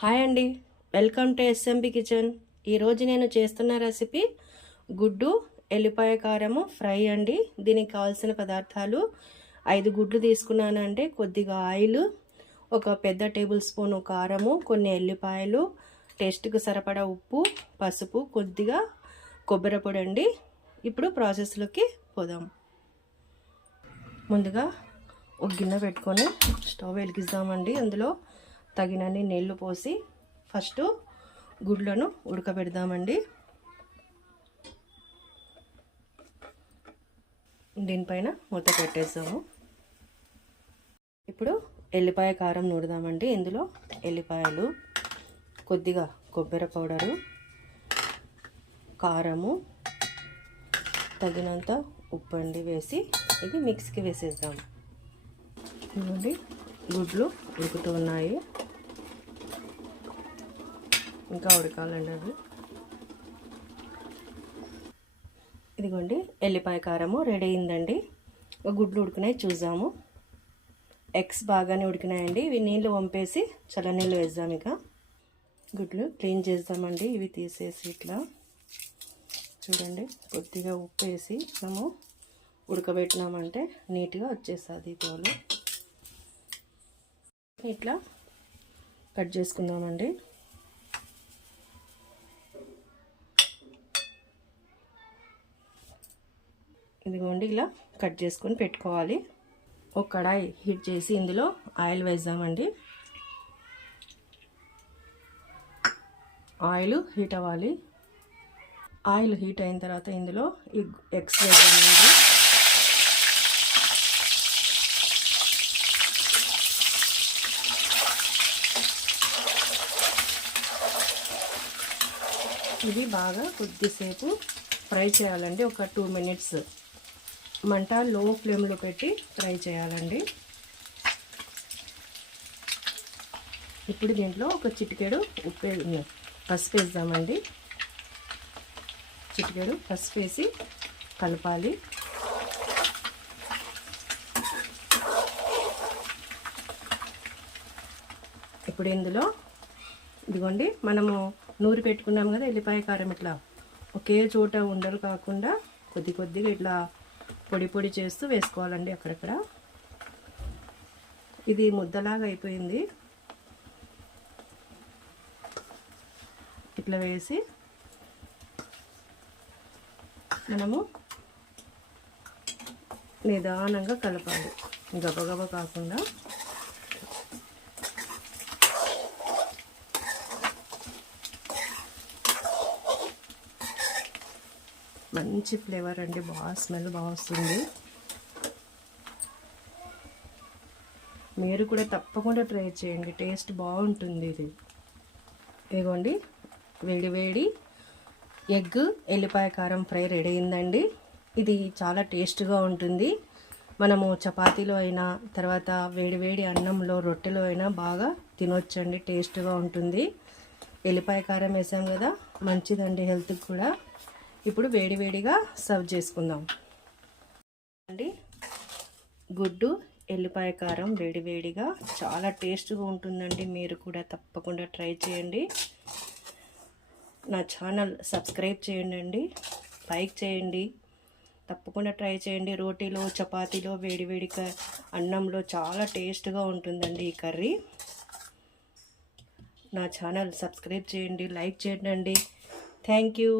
Hi అండి, welcome to SMB kitchen. ఈరోజు నేను చేస్తున్న రెసిపీ గుడ్డు ఎల్లిపాయ కారము ఫ్రై అండి. దీనికి కావాల్సిన పదార్థాలు 5 గుడ్లు తీసుకున్నానంటే, కొద్దిగా ఆయిల్, ఒక పెద్ద టేబుల్ స్పూన్ కారము, కొన్ని ఎల్లిపాయలు, టేస్ట్కి సరిపడా ఉప్పు, పసుపు, కొద్దిగా కొబ్బరి పొడి అండి. ఇప్పుడు ప్రాసెస్లోకి పోదాం. ముందుగా ఒక గిన్నె పెట్టుకొని స్టవ్ వెలిగిద్దామండి. అందులో తగినన్ని నీళ్లు పోసి ఫస్ట్ గుడ్లను ఉడకబెడదామండి. దీనిపైన మూత పెట్టేద్దాము. ఇప్పుడు ఎల్లిపాయ కారం నూరుదామండి. ఇందులో ఎల్లిపాయలు, కొద్దిగా కొబ్బరి పౌడరు, కారము, తగినంత ఉప్పు అండి వేసి ఇది మిక్స్కి వేసేద్దాము. ఇదిగోండి, గుడ్లు ఉడుకుతూ ఉన్నాయి, ఇంకా ఉడకాలండి అది. ఇదిగోండి, ఎల్లిపాయ కారము రెడీ అయిందండి. గుడ్లు ఉడికినాయి చూద్దాము. ఎగ్స్ బాగానే ఉడికినాయండి. ఇవి నీళ్ళు వంపేసి చల్లనీళ్ళు వేద్దాం. ఇక గుడ్లు క్లీన్ చేద్దామండి. ఇవి తీసేసి ఇట్లా చూడండి, కొద్దిగా ఉప్పు వేసి మనము ఉడకబెట్టినామంటే నీట్గా వచ్చేస్తుంది. తోలు ఇట్లా కట్ చేసుకుందామండి. ఇదిగోండి, ఇలా కట్ చేసుకొని పెట్టుకోవాలి. ఒక కడాయి హీట్ చేసి ఇందులో ఆయిల్ వేద్దామండి. ఆయిల్ హీట్ అవ్వాలి. ఆయిల్ హీట్ అయిన తర్వాత ఇందులో ఈ ఎగ్స్ వేద్దామండి. ఇవి బాగా కొద్దిసేపు ఫ్రై చేయాలండి. ఒక 2 మినిట్స్ మంట లో ఫ్లేమ్లో పెట్టి ఫ్రై చేయాలండి. ఇప్పుడు దీంట్లో ఒక చిటికెడు పసుపు వేద్దామండి. చిటికెడు పసుపు వేసి కలపాలి. ఇప్పుడు ఇందులో ఇదిగోండి, మనము నూరి పెట్టుకున్నాం కదా ఎల్లిపాయ కారం, ఇట్లా ఒకే చోట ఉండలు కాకుండా కొద్ది కొద్దిగా ఇట్లా పొడి పొడి చేస్తూ వేసుకోవాలండి అక్కడక్కడ. ఇది ముద్దలాగా అయిపోయింది. ఇట్లా వేసి మనము నిదానంగా కలపాలి, గబగబ కాకుండా. మంచి ఫ్లేవర్ అండి, బాగా స్మెల్ బాగా వస్తుంది. మీరు కూడా తప్పకుండా ట్రై చేయండి, టేస్ట్ బాగుంటుంది ఇది. ఇదిగోండి, వేడి వేడి ఎగ్ ఎల్లిపాయ కారం ఫ్రై రెడీ అయిందండి. ఇది చాలా టేస్ట్గా ఉంటుంది. మనము చపాతీలో అయినా, తర్వాత వేడి వేడి అన్నంలో, రొట్టెలో అయినా బాగా తినొచ్చండి, టేస్ట్గా ఉంటుంది. ఎల్లిపాయ కారం వేసాం కదా, మంచిదండి హెల్త్కి కూడా. ఇప్పుడు వేడివేడిగా సర్వ్ చేసుకుందాం అండి. గుడ్డు ఎల్లిపాయ కారం వేడివేడిగా చాలా టేస్ట్గా ఉంటుందండి. మీరు కూడా తప్పకుండా ట్రై చేయండి. నా ఛానల్ సబ్స్క్రైబ్ చేయండి, లైక్ చేయండి, తప్పకుండా ట్రై చేయండి. రోటీలో, చపాతీలో, వేడివేడిగా అన్నంలో చాలా టేస్ట్గా ఉంటుందండి ఈ కర్రీ. నా ఛానల్ సబ్స్క్రైబ్ చేయండి, లైక్ చేయండి. Thank you.